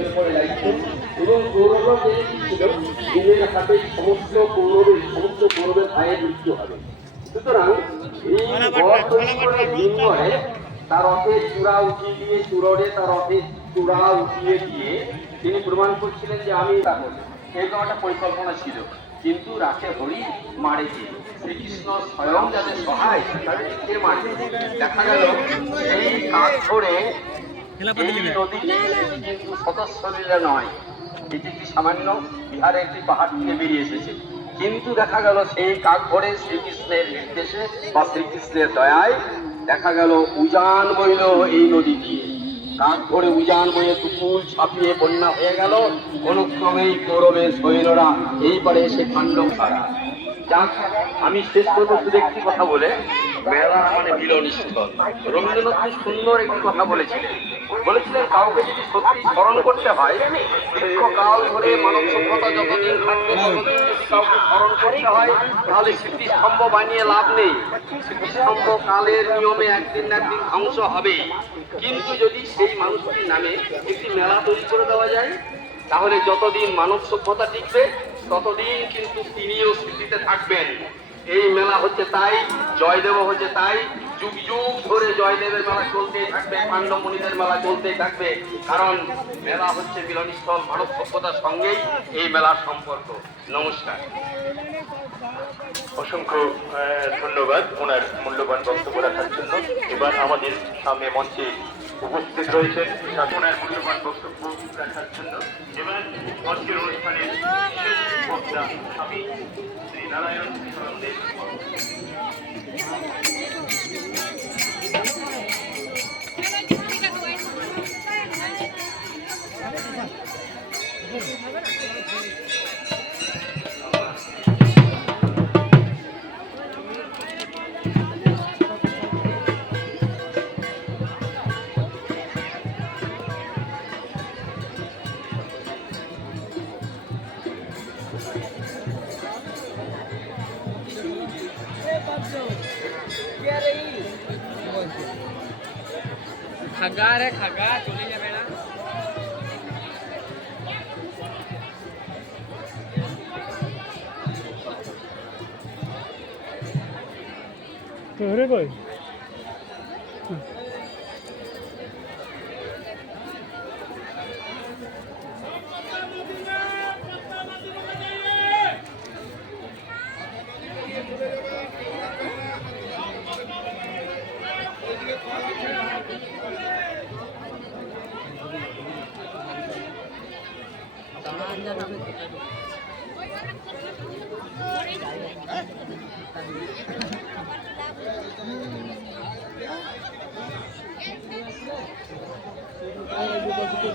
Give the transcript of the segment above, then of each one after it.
এবং গৌরব ছিল দিনের হাতে সমস্ত গৌরবের ভাইয়ের মৃত্যু হবে। সুতরাং এই করে তার রথের চূড়া উঠিয়ে দিয়ে তার রথের চূড়া উঠিয়ে দিয়ে তিনি প্রমাণ করছিলেন যে আমি তা করি। এরকম একটা পরিকল্পনা ছিল, কিন্তু রাখে হরি মারে কে? শ্রীকৃষ্ণ স্বয়ং যাদের সহায় তাদের কে মারে? দেখা গেল এই কাঠ ধরে সদস্যরা নয়, এটি কি সামান্য বিহারে একটি পাহাড় থেকে বেরিয়ে এসেছে, কিন্তু দেখা গেল সেই কাক ভরে শ্রীকৃষ্ণের নির্দেশে বা শ্রীকৃষ্ণের দয়ায় দেখা গেল উজান বইল এই নদী দিয়ে। কাক ভরে উজান বইয়ে দুকুল ছাপিয়ে বন্যা হয়ে গেল। অনুক্রমেই কৌরবের সৈন্যরা এইবারে এসে পাণ্ডব ছাড়া। যাক, আমি শেষ করবো শুধু একটি কথা বলে, মেলা মানে মিলনস্থল। রবীন্দ্রনাথ সুন্দর একটি কথা বলেছিলেন কাউকে যদি সত্যি স্মরণ করতে হয়, দীর্ঘকাল ধরে মানব সভ্যতা যতদিন থাকবে ততদিন যদি কাউকে স্মরণ করতে হয়, তাহলে স্মৃতিস্তম্ভ বানিয়ে লাভ নেই। স্মৃতিস্তম্ভ কালের নিয়মে একদিন না একদিন ধ্বংস হবে। কিন্তু যদি সেই মানুষটির নামে একটি মেলা তৈরি করে দেওয়া যায়, তাহলে যতদিন মানব সভ্যতা টিকবে ততদিন কিন্তু তিনিও স্মৃতিতে থাকবেন। এই মেলা হচ্ছে তাই, জয়দেব হচ্ছে তাই। যুগ যুগ ধরে জয়দেবের মেলা চলতেই থাকবে, পাণ্ডবমণিদের মেলা চলতেই থাকবে, কারণ মেলা হচ্ছে মিলনস্থল। মানব সভ্যতার সঙ্গেই এই মেলার সম্পর্ক। নমস্কার। অসংখ্য ধন্যবাদ ওনার মূল্যবান বক্তব্য রাখার জন্য। এবার আমাদের সামনে মঞ্চে উপস্থিত রয়েছেন ওনার মূল্যবান বক্তব্য রাখার জন্য। এবার মঞ্চের অনুষ্ঠানের বিশেষ বক্তা স্বামী শ্রী নারায়ণ শরণ দেব। खगा रे खगा चले जाबे ना তোরে কই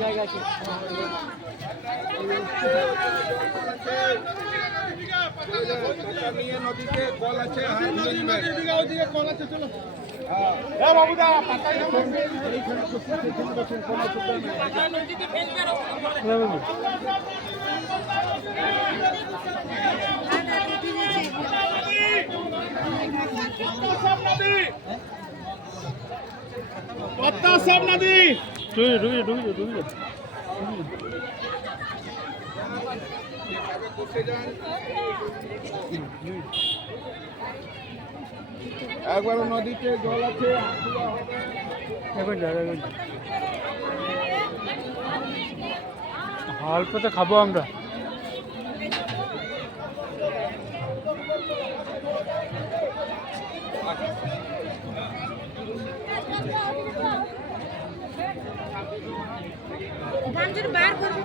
জায়গা আছে নদীতে কল আছে, ওদিকে কল আছে, চলো বাবুদা পদ্মা সব নদী ডুবে একবার নদীতে জল আছে, অল্পতে খাবো আমরা। গান যদি বার করবি